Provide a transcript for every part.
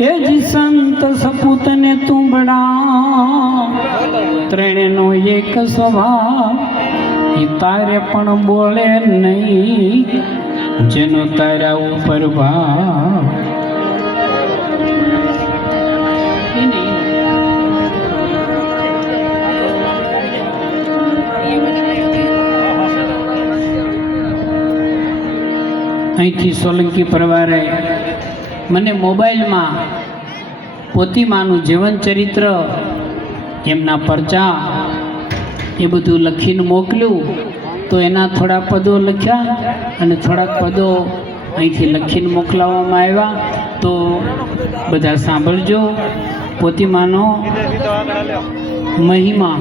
એ જી સંત સપૂત ને તુંબડા ત્રણેનો એક સ્વભાવ એ તારે પણ બોલે નહીં જેનો તારા ઉપર ભાવ અહીંથી સોલંકી પરિવારે મને મોબાઈલમાં પોતીમાનું જીવન ચરિત્ર એમના પરચા એ બધું લખીને મોકલ્યું તો એના થોડા પદો લખ્યા અને થોડાક પદો અહીંથી લખીને મોકલાવવામાં આવ્યા તો બધા સાંભળજો પોતીમાનો મહિમા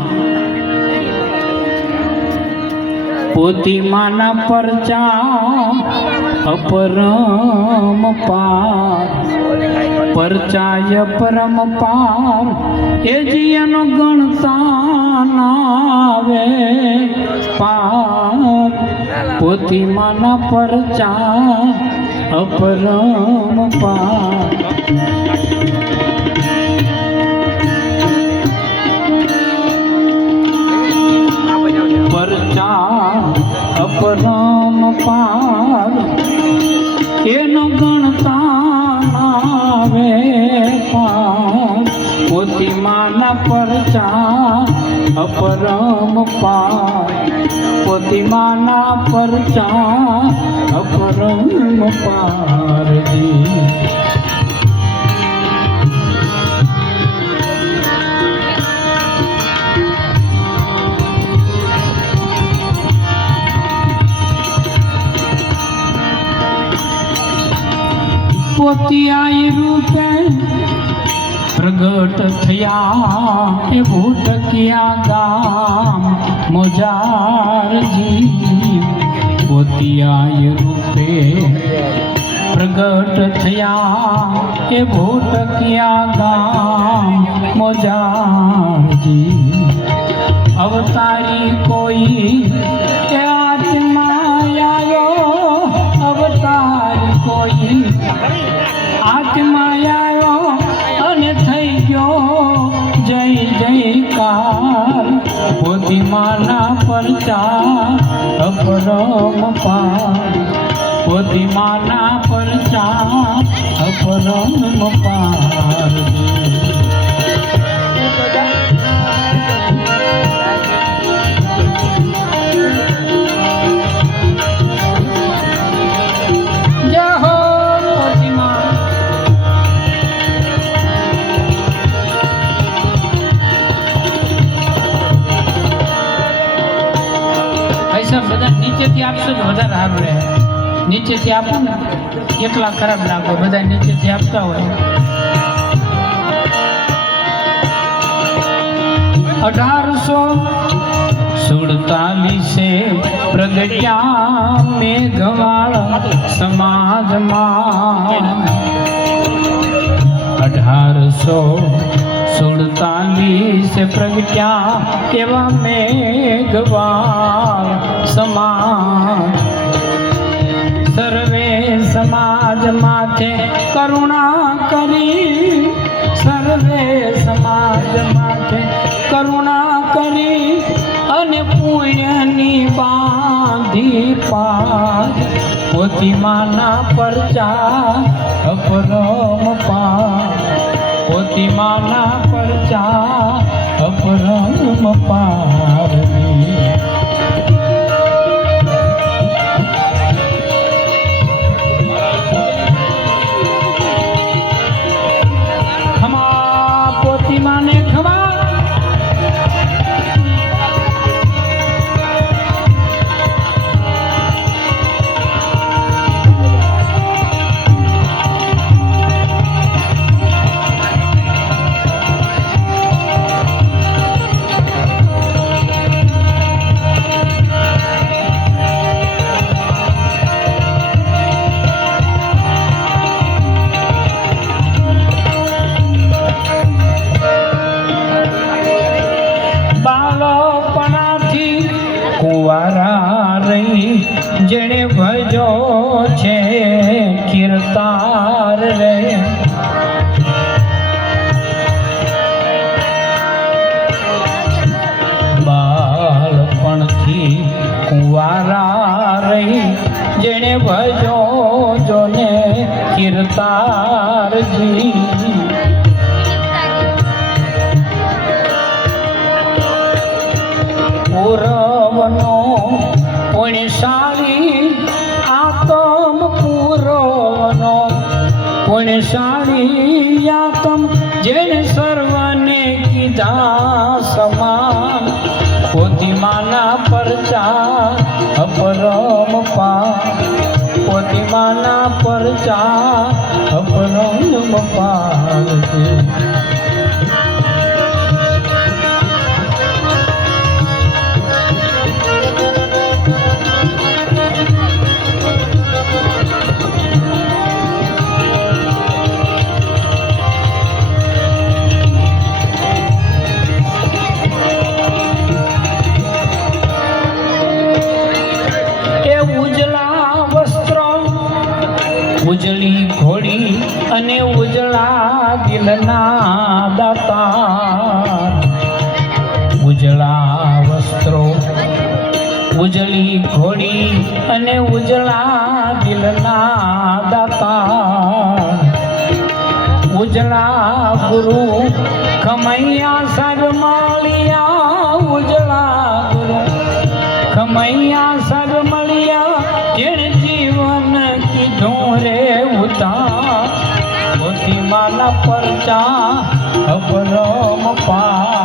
પોતીમાના પરચા અપરમ પાર પરચાય પરમ પાર એ જીનો ગણતા નાવે પાર પોતીમાના પરચા અપરમ પાર અપરમ પાર એનો ગણતા નાવે પાર પોતીમાના પરચા અપરમ પાર પોતીમાના પરચા અપરમ પાર પોતિયાઈ રૂપે પ્રગટ થયા એ ભૂટકિયા ગામ મોજારજી પોતિયાઈ રૂપે પ્રગટ થયા એ ભૂટકિયા ગામ મોજારજી અવતારી કોઈ એ આત્માયો અવતારી કોઈ આત્માયો અને થઈ ગયો જય જયકાર પોતીમાના પરચા અપરમ પાર પોતીમાના પરચા અપરમ પાર બધા નીચેથી આપશો તો વધારે સારું રહે નીચેથી આપો ને એટલા ખરાબ લાગો બધા નીચેથી આપતા હોય 1847 પ્રગટ્યા મેઘવાળ સમાજમાં 1847 પ્રગટ્યા એવા મેઘવાળ સમાજ સર્વે સમાજ માથે કરુણા કરી સર્વે સમાજ માથે કરુણા કરી અને પુણ્યની બાંધી પાર પોતીમાના પરચા અપરમ પાર પોતીમાના પરચા અપરમ પાર લઈ જેણે ભજો જોને કીર્તારજી પૂરવનો પુણ્યશાળી આતમ પૂરવનો પુણ્યશાળી આતમ જેણે સર્વને કીધા સમાન પોતિમાના પરચા અપરમ પા પોતિમાના પરચા અપરમ પાર ઉજળી ઘોડી અને ઉજળા દિલના દાતા ઉજળા વસ્ત્રો ઉજળી ઘોડી અને ઉજળા દિલના દાતા ઉજળા ગુરુ ખમૈયા સરમાળિયા ઉજળા ગુરુ ખમૈયા સરમળિયા જેણે જીવન કીધું રે ઉતા મોતીમાના પરચા અપરમ પા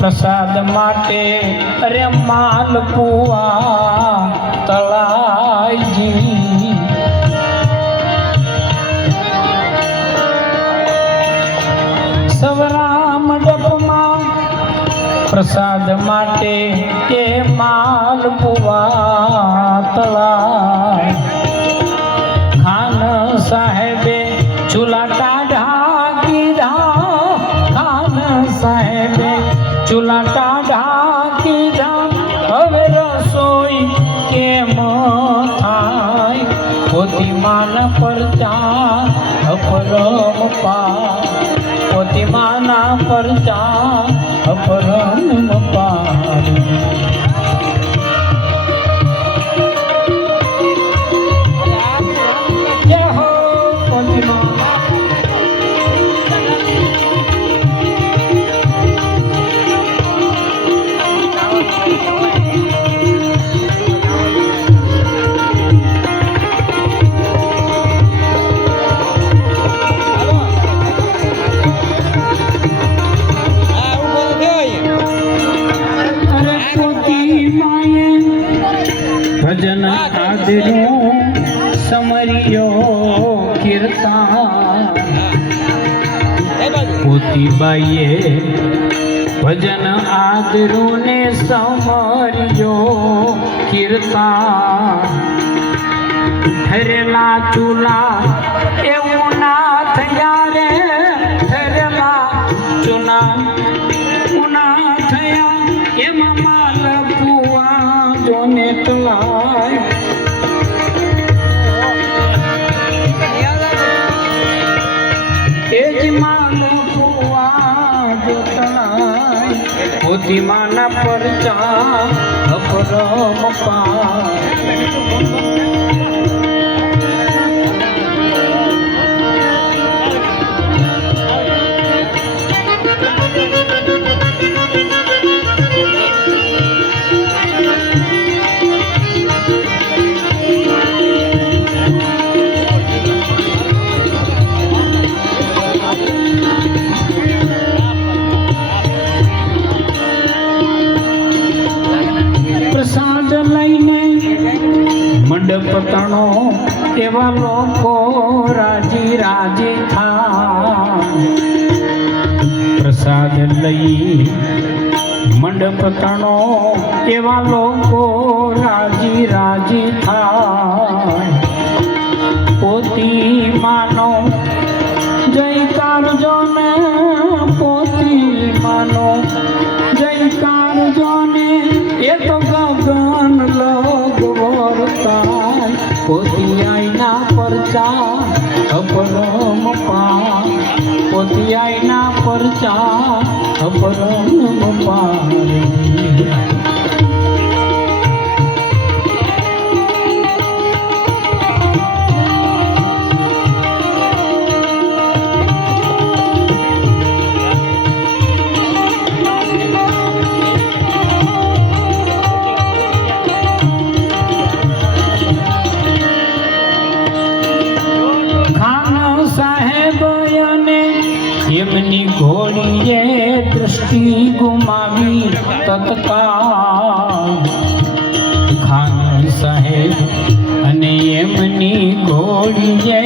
પ્રસાદ માટે અરે માલપુઆ તળાઈજી સવરા મંડપમાં પ્રસાદ માટે એ માલપુઆ તળાઈ ખાન સાહેબે ચૂલા ટાઢા કીધા ખાન સાહેબે ચૂલા ટાઢા કીધા હવે રસોઈ કેમ થાય પોતીમાના પરચા અપરમ પા પોતીમાના પરચા અપરમ પાર જય હો પોતીમા ભજન આદરું સમરિયો કીર્તન પોતીબાઈએ ભજન આદરું ને સમરિયો કીર્તન ઠરેલા ચૂલા એવું ના થયા રે ઠરેલા ચૂલા ઉના થયા એમાં માલપુઆ જોને તળાય એ જ માલપુઆ જો તળાય પોતીમાના પરચા અપરમ પાર મંડપ તણો એવા લોકો રાજી રાજી થાય પ્રસાદ લઈ મંડપ તણો એવા લોકો રાજી રાજી થાય પોતી માનો જયકાર જો ને પોતી પોતિયાઈના પરચા અપરમ પા પોતિયાઈના પરચા અપરમ પાર એમની ઘોડીએ દૃષ્ટિ ગુમાવી તત્કાળ ખાન સાહેબ અને એમની ઘોડીએ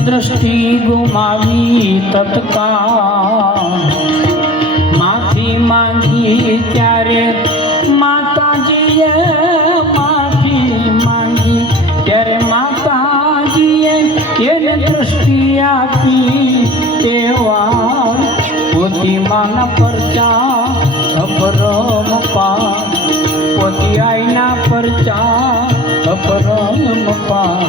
દૃષ્ટિ ગુમાવી તત્કાળ માફી માંગી ત્યારે માતાજીએ માફી માંગી ત્યારે માતાજીએ એને દૃષ્ટિ આપી તેવા પોતીમાના પરચા અપરમ પાર પોતિયાઈના પરચા અપરમ પાર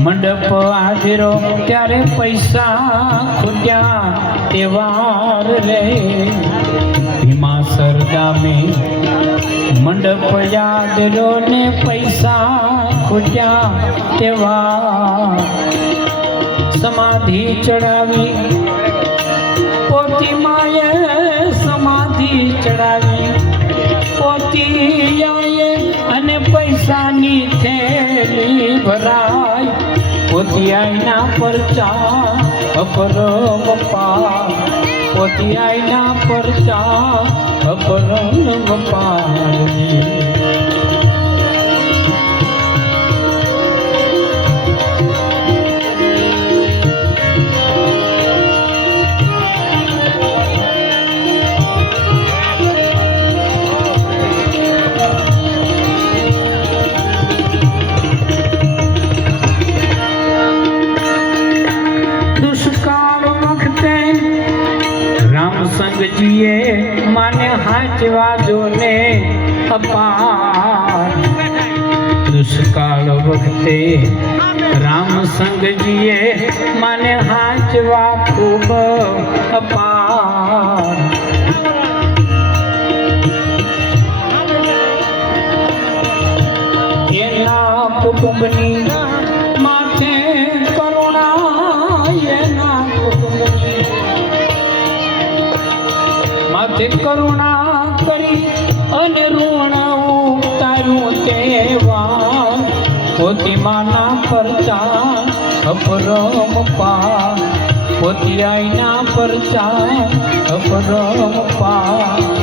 મંડપ હાજરો ત્યારે પૈસા ખૂટ્યા તહેવાર રે ભીમા સરદામે મંડપ યાદરો ને પૈસા ખૂટ્યા તહેવાર સમાધિ ચડાવી પોતીમાએ સમાધિ ચડાવી પોતિયાએ અને પૈસાની થેલી ભરાય પોતિયાઈના પરચા અપરમ પાર પોતિયાઈના પરચા અપરમ પાર સંગજીએ માને હાચવા જોને અપાર દુષ્કાળ વખતે રામ સંગજીએ માને હાચવા ખૂબ અપાર એના કુટુંબની માથે કરુણા એના કુટુંબની માથે કરુણા કરી અને ઋણ ઉતાર્યું તેવા પોતીમાના પરચા અપરમ પાર પોતિયાઈના પરચા અપરમ પાર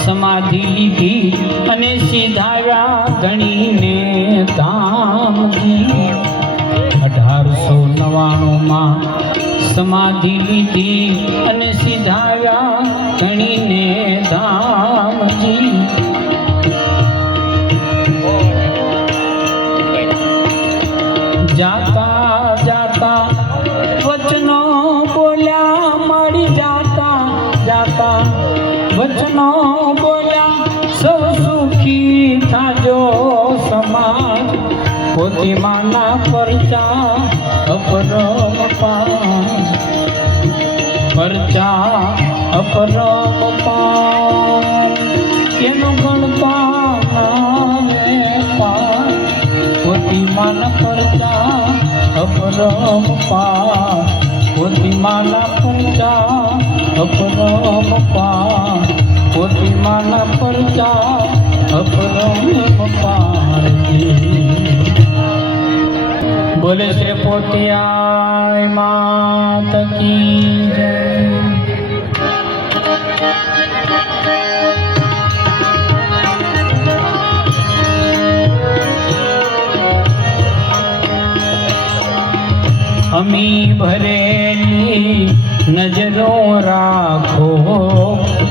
સમાધિ લીધી અને સીધાવ્યા ધણીને ધામજી 1899 સમાધિ લીધી અને સીધાવ્યા ધણીને ધામજી પોતી માના પરચા અપરમ પાર, પરચા અપરમ પાર, એનો ગણતા નામે પાર, પોતી માના પરચા અપરમ પાર, પોતી માના પરચા અપરમ પાર, પોતી માના પરચા અપરમ પાર। बोले श्री पोतियाय मात की जय। अमी भरेली नजरों राखो,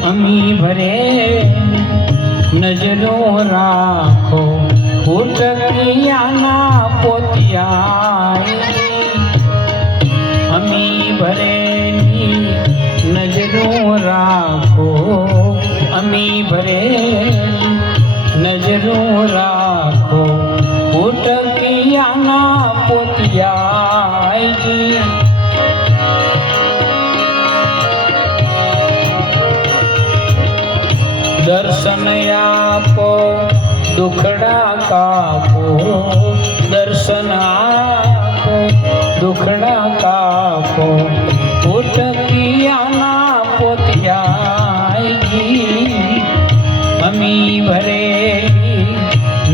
अमी भरे नजरों राखो, उठकियाना पोतियाय, अमी भरेली नजरों राखो, अमी भरेली नजरों राखो, उठकियाना पोतियाय जी। दर्शन आपो दुखड़ा कापो, दर्शन आपो दुखड़ा कापो, उठकियाना पोतियाय जी। अमी भरेली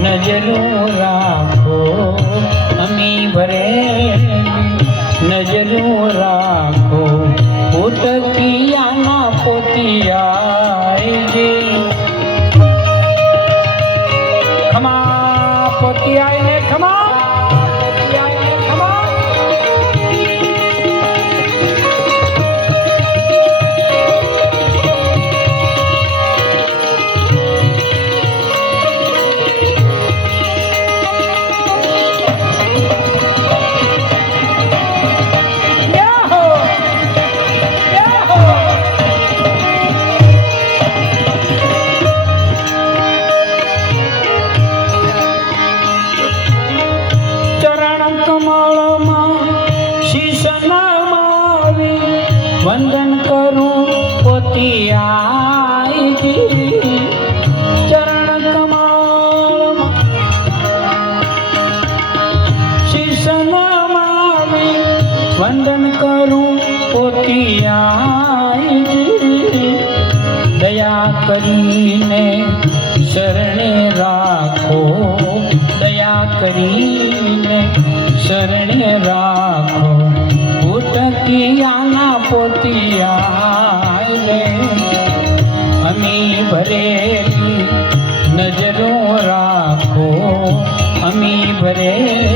नजरों राखो, अमी भरेली नजरों राखो, उठकियाना पोतियाय जी। खमा पोतियाय ने खमा, पोतियाय ने खमा। वंदन करूं पोतियाय जी, चरण कमल शीश नमावी, वंदन करूं पोतियाय जी। दया करीने शरणे राखो, दया करीने शरणे राखो, उठकियाना पोतियाय रे। अमी भरेली नजरों राखो, अमी भरेली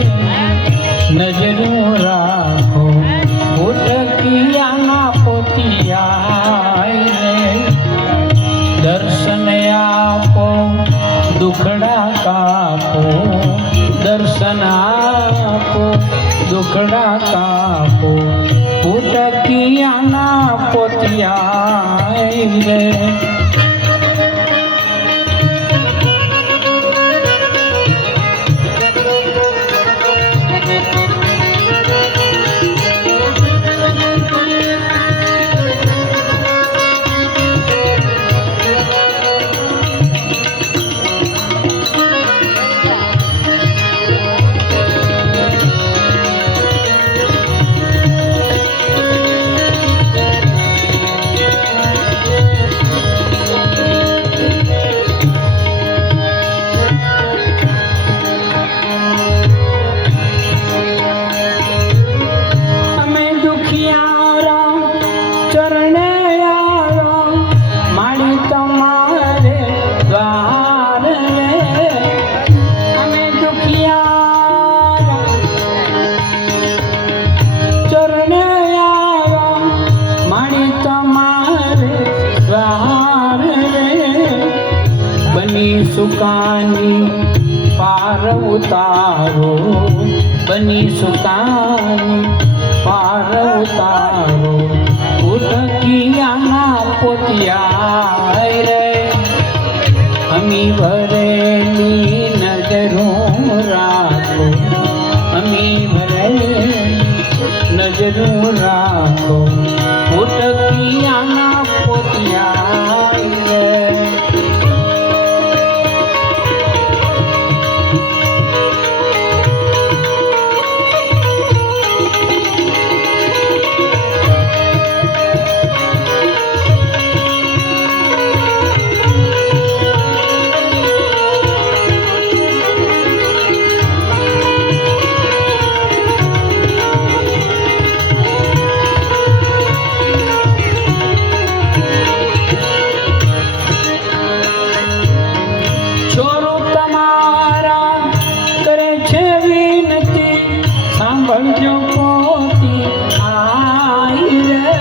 नजरों राखो, उठकियाना पोतियाय रे। दर्शन आपो दुखड़ा कापो, दर्शन आपो दुखड़ा कापो, उठकियाना पोतियाय रे। सुकानी पार उतारो, बनी सुकानी पार उतारो, उठकियाना पोतियाय रे। अमी भरेली नजरों राखो, નજરું રાખો ઉટકિયાના પોતિયા રે. સાંભળજો પોતી આઈ રે.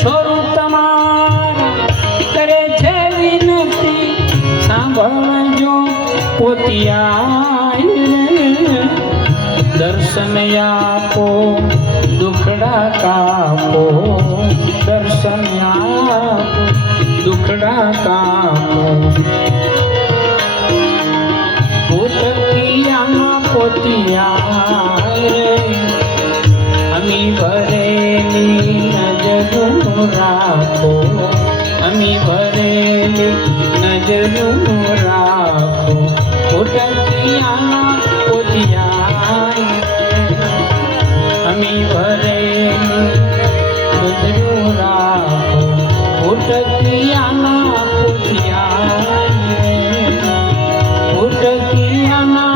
છોરું તમારા કરે છે વિનતી સાંભળજો પોતી આઈ રે. દર્શન આપો દુખડા કાપો દર્શન આપો દુખડા કાપો. પોતિયા રે અમી ભરેલી નજરું રાખો અમી ભરેલી નજરું રાખો ઉટકિયાના પોતિયા અમી ભરેલી નજરું રાખો ઉટકિયાના પોતિયા ઉટકિયાના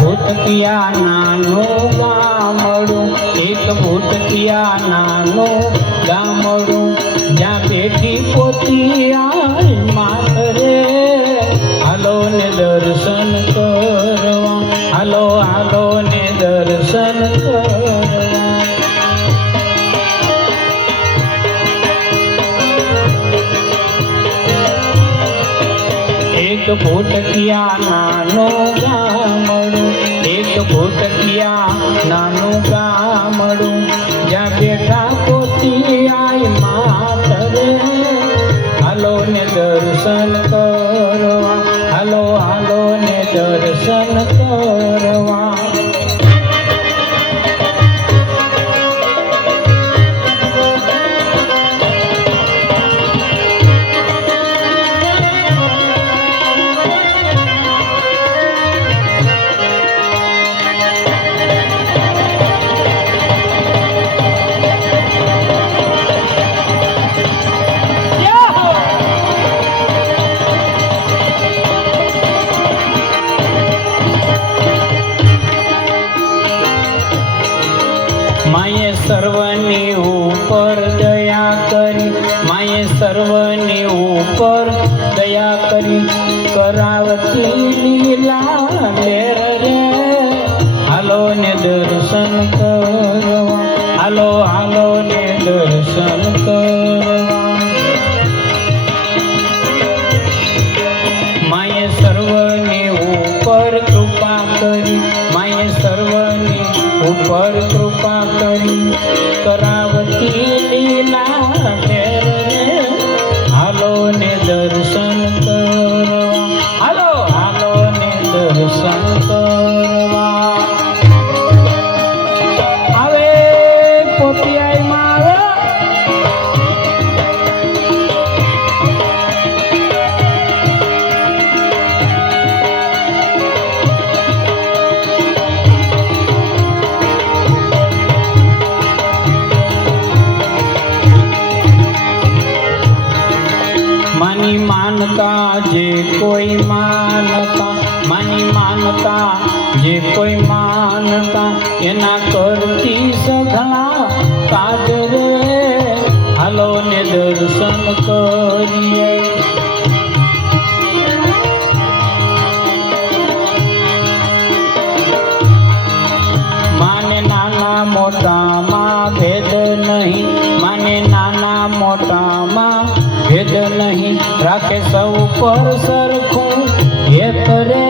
ભૂતકિયા નાનું ગામડું એક ભૂતકિયા નાનું ગામડું જ્યાં બેઠી પોતિયા માત રે. હાલો ને દર્શન કરવા હાલો હાલો ને દર્શન કરવા. એક ભૂતકિયા નાનું ગામડું એક ભૂતકિયા નાનું ગામડું જ્યાં બેઠા પોતિયા માત રે. હાલો ને દર્શન કરવા હાલો હાલો ને દર્શન કરવા. માએ સર્વની ઉપર દયા કરી માએ સર્વની ઉપર દયા કરી કરાવતી લીલા મેર રે. હાલો ને દર્શન કરવા હાલો હાલો ને દર્શન કરવા. માએ સર્વની ઉપર કૃપા કરી માએ સર્વની ઉપર કૃપા કરી કરાવતી લીલા ઘેર રે. હાલો ને દર્શન કરવા હાલો હાલો ને દર્શન કરવા. આવે પોતિયામાં આવે માની માનતા જે કોઈ માનતા માની માનતા જે કોઈ માનતા એના કરતી સઘળા કાજ રે. હાલો ને દર્શન કરીએ. માને નાના મોટામાં ભેદ નહીં, માને નાના મોટામાં ભેદ નહીં, રાખે સૌ પર સરખું એક રે.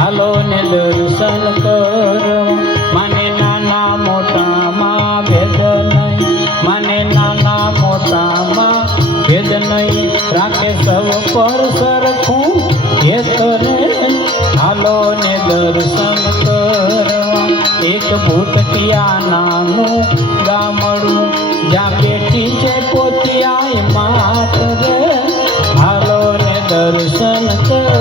હાલો ને દર્શન કરવા. માને નાના મોટામાં ભેદ નહીં, માને નાના મોટામાં ભેદ નહીં, રાખે સૌ પર સરખું એક રે. હાલો ને દર્શન કરવા. એક ભૂતકિયા નાનું ગામડું, જ્યાં બેઠી છે પોતિયાય માત રે. હાલો ને દર્શન કરવા.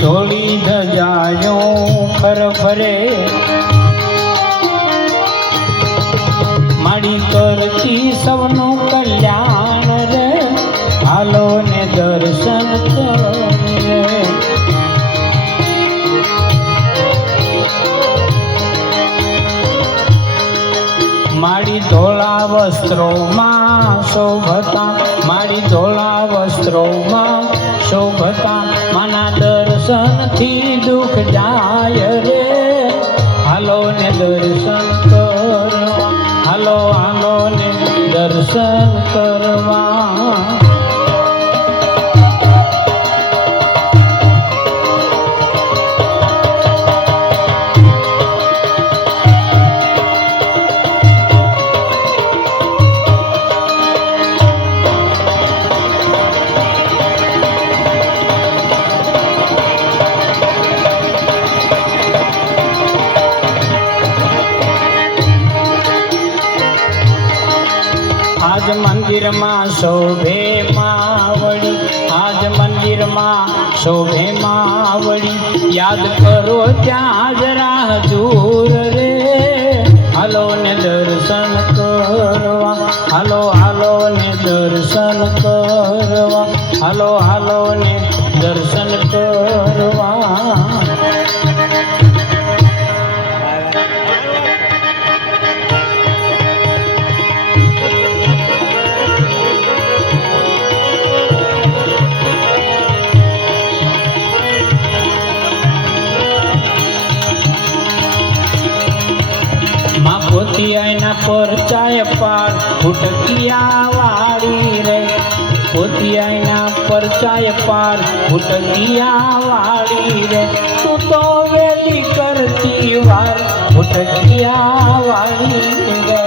ધોળી ધજાયો ખરફરે, માડી કરતી સૌનું કલ્યાણ રે. હાલો ને દર્શન કરીએ. માડી ધોળા વસ્ત્રોમાં શોભતા, માડી ધોળા વસ્ત્રોમાં શોભતા, માના દર્શનથી દુઃખ જાય રે. હાલો ને દર્શન કરવા. હાલો હાલો ને દર્શન કરવા. આજ મંદિરમાં શોભે માવડી, આજ મંદિરમાં શોભે માવડી, યાદ કરો ત્યાં જ રાહ દૂર રે. હાલો ને દર્શન કરવા. હાલો હાલો ને દર્શન કરવા. હાલો હાલો ને દર્શન કરવા. પોતિયાના પરચાય પાર ભૂટકિયા વાળી રે. પોતિયાના પરચાય પાર ભૂટકિયા વાળી રે. તું તો વેલી કરતી વાર ભૂટકિયા વાળી રે.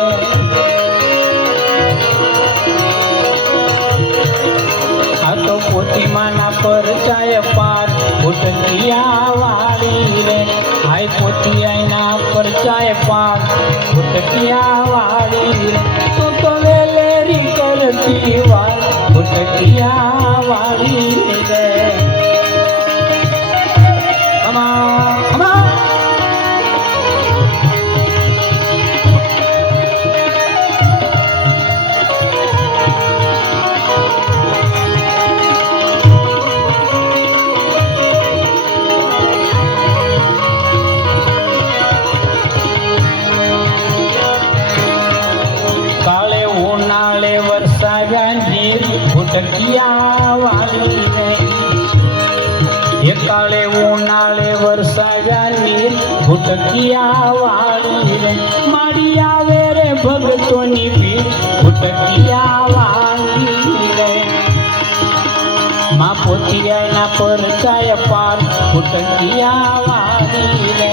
આ તો પોતીમાના પરચાય પાર ભૂટકિયા વાળી રે. હાય પોતિયાના પરચાય પાર ભૂટકિયા વાળી રે. તું તો વેલેરી કરતી વાર ભૂટકિયા વાળી રે. ભૂટકિયા વાળી રે. એકાળે ઉનાળે વરસાયા નીર ભૂટકિયા વાળી રે. મારી આવે રે ભગતોની ભીડ ભૂટકિયા વાળી રે. માં પોતિયાના પરચાય પાર ભૂટકિયા વાળી રે.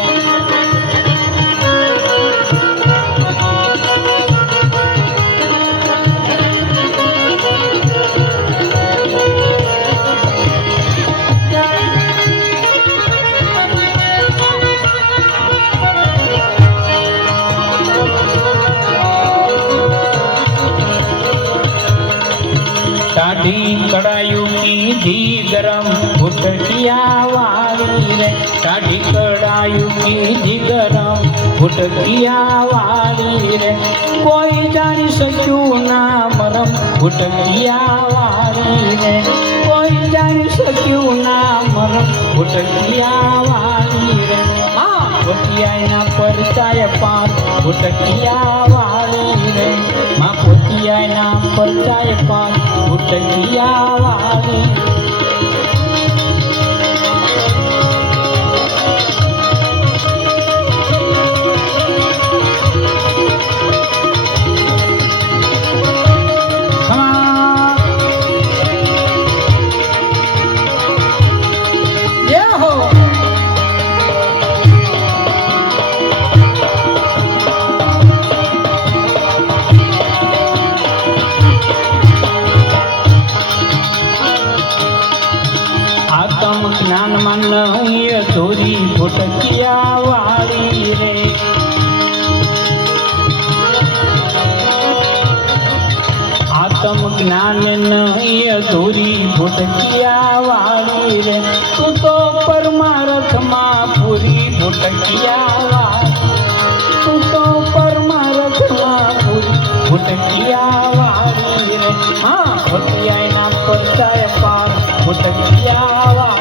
ભૂટકિયા વાળી રે કાઢી કડાયું કીધી ગરમ ભૂટકિયા વાળી રે કોઈ જાણી શક્યું ના મરમ ભૂટકિયા વાળી રે કોઈ જાણી શક્યું ના મરમ ભૂટકિયા વાળી રે પોતિયાના પરચાય પાર ભૂટકિયા વાળી રે માં પોતિયાના પરચાય પાર ભૂટકિયા વાળી જ્ઞાનમાં નહીં અધૂરી ભૂટકિયા વાળી રે આત્મ જ્ઞાન નહીં અધૂરી ભૂટકિયા વાળી રે તું તો પરમાર્થમાં પૂરી ભૂટકિયા વાળી તું તો પરમાર્થમાં પૂરી ભૂટકિયા વાળી રે હા ભૂટિયાના પરચાય પાર ભૂટકિયા વાળી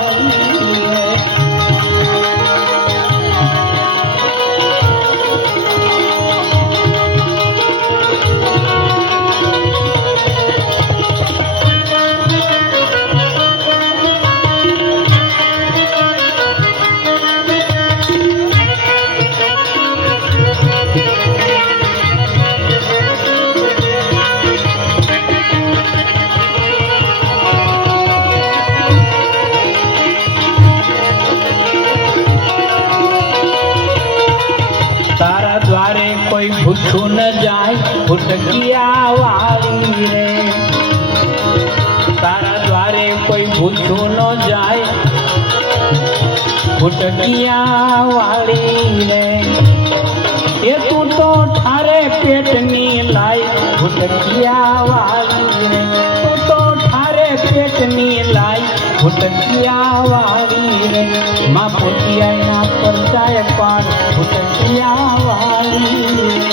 તારા દ્વારે કોઈ ભૂખ્યું ન જાય ભૂટકિયા વાળી રે તારા દ્વારે કોઈ ભૂખ્યું ન જાય ભૂટકિયા વાળી રે એ તું તો ઠારે પેટની લાય ભૂટકિયા વાળી રે તું તો ઠારે પેટની લાય ભૂટકિયા વાળી રે માં પોતિયાના પરચાય પાર ભૂટકિયા વાળી રે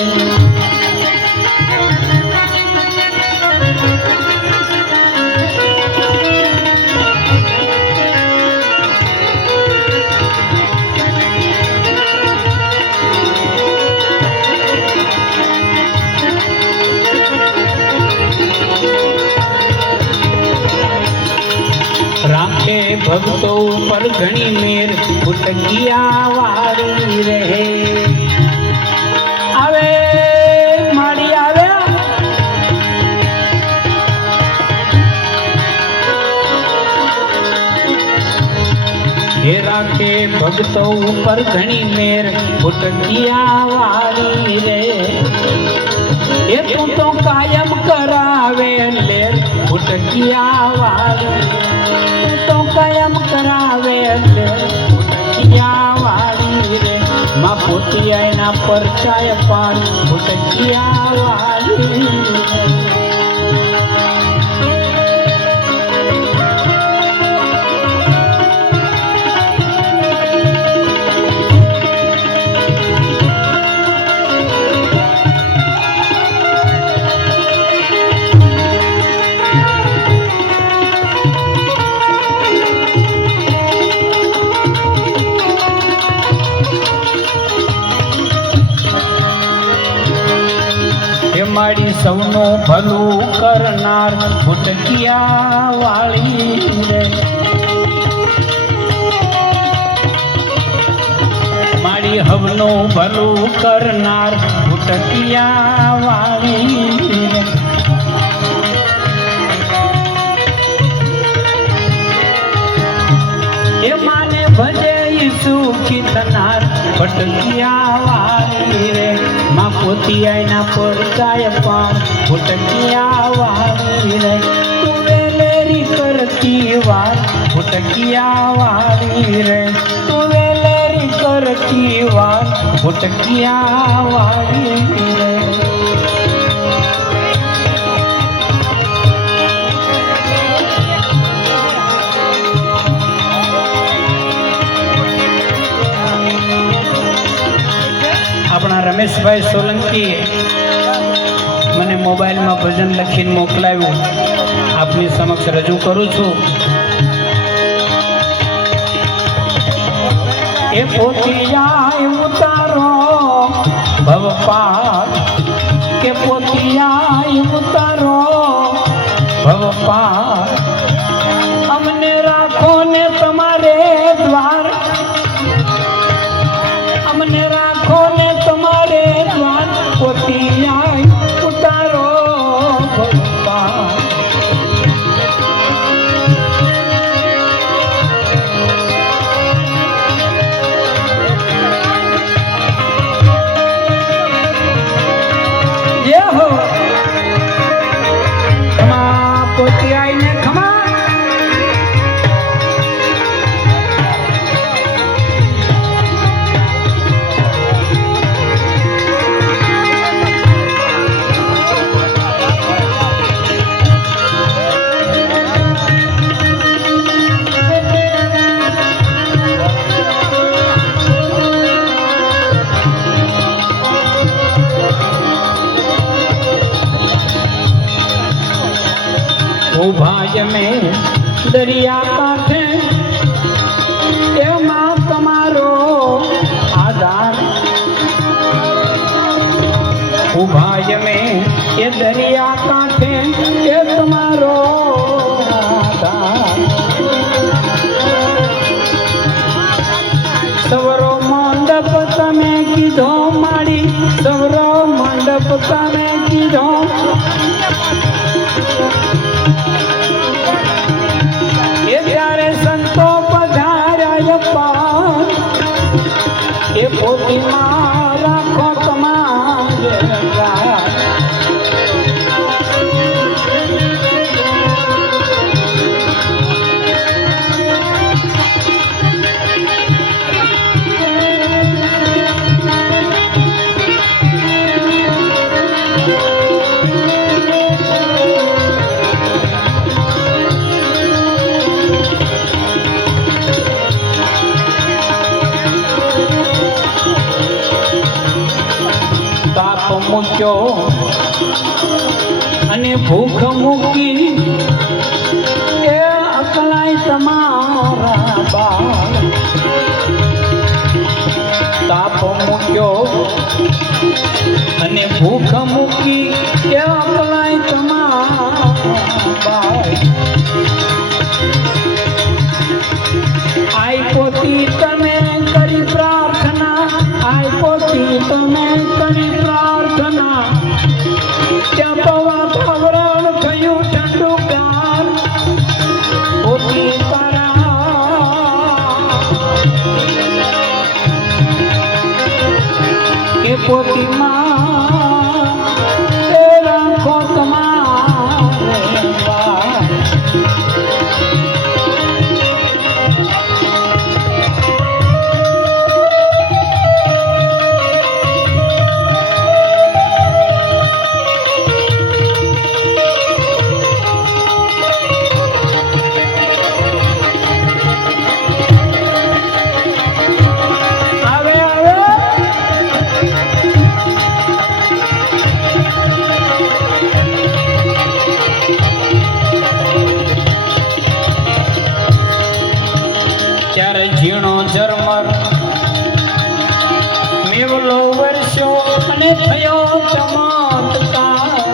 રાખે ભક્તો ઉપર ઘણી મેર ભૂટકિયા વાળી રહે આવે માડી આવે હે રાખે ભક્તો ઉપર ઘણી મેર ભૂટકિયા વાળી રે એ તું તો કાયમ કરાવે લેર ભૂટકિયા વાળી તો કાયમ કરાવે ભૂટકિયા વાળી રે માં પોતિયાના પરચાય પાર ભૂટકિયા વાળી મારી સૌનું ભલું કરનાર ભૂટકિયા વાળી રે મારી હવનું ભલું કરનાર ભૂટકિયા વાળી રે એ માને ભજે સુખી થનાર ભૂટકિયા વાળી રે માં પોતિયાના પરચાય પાર ભૂટકિયા વાળી રે તું વેલેરી કરતી વાર ભૂટકિયા વાળી રે તું વેલેરી કરતી વાર ભૂટકિયા વાળી રે રમેશભાઈ સોલંકી મને મોબાઈલમાં ભજન લખીને મોકલાવ્યું, આપની સમક્ષ રજૂ કરું છું. એ પોતિયા ઉતારો ભવપાર, કે પોતિયા ઉતારો ભવપાર, અમને રાખો ને તમારે દ્વાર, અમને રાખો ને તમારે દ્વાર, પોતિયા ઉતારો ભવપાર. ઉભા મેં દરિયા કાંઠે એમાં તમારો આધાર, ઉભા મેં એ દરિયા કાંઠે એ તમારો આધાર. સવરો મંડપ તમે કીધો માડી, સવરો મંડપ તમે કીધો, એ ત્યારે સંતો પધાર્યા પાર, એ પોતીમાં રાખો તમારે રાત. મૂક્યો અને ભૂખ મૂકી, એ અકલાય તમારા બાળ. તાપ મૂક્યો અને ભૂખ મૂકી, એ અકલાય તમારા બાળ. આઈ પોતી તમે કરી પ્રાર્થના, આઈ પોતી તમે કરી પ્રાર્થના, ત્યાં તો વાતાવરણ થયું ઠંડુગાર. પોતી તારા કે પોતીમાં રાખો તમારે વાર. ઝીણો ઝરમર મેવલો વર્ષો અને થયો ચમત્કાર.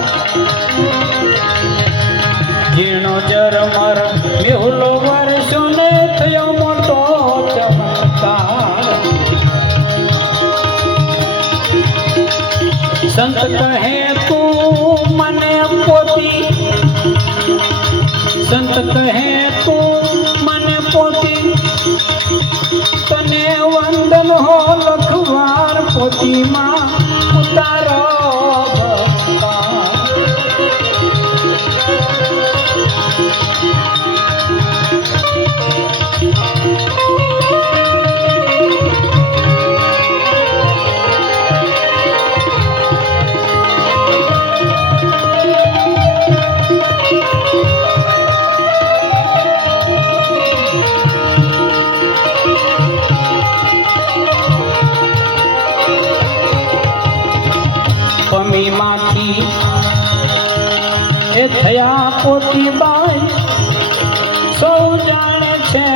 ઝીણો ઝરમર મેવલો વર્ષો ને થયો મોટો ચમત્કાર. સંત કહે તું મને પોતી, સંત કહે તું મને પોતી, તને વંદન હો લખવાર, પોતીમાં ઉતારો ભગવાન. પોતીબાઈ સૌ જાણે છે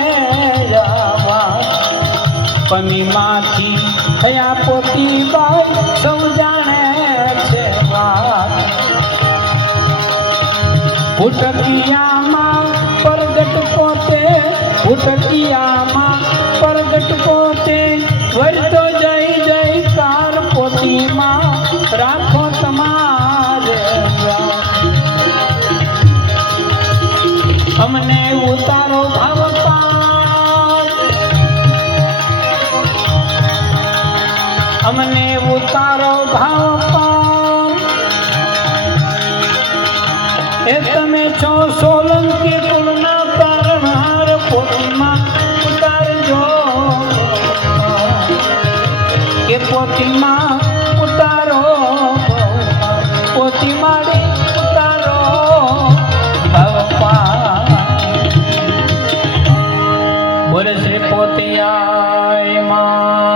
પમીમાંથી થયા પોતીબાઈ સૌ જાણે છે ફૂટકિયામાં પરગટ પોતે ફૂટકિયામાં પરગટ પોતે વળતો જય જયકાર પોતીમાં રાખો તમારે અમને ઉતારો ભાવ પાર અમને ઉતારો ભાવ પાર એ તમે છો સોલંકી કુળના તારણહાર પોતીમાં ઉતારજો કે પોતીમાં ઉતારો પોતીમાં ઉતારો ભવપાલ બોલે શ્રી પોતિયાય માં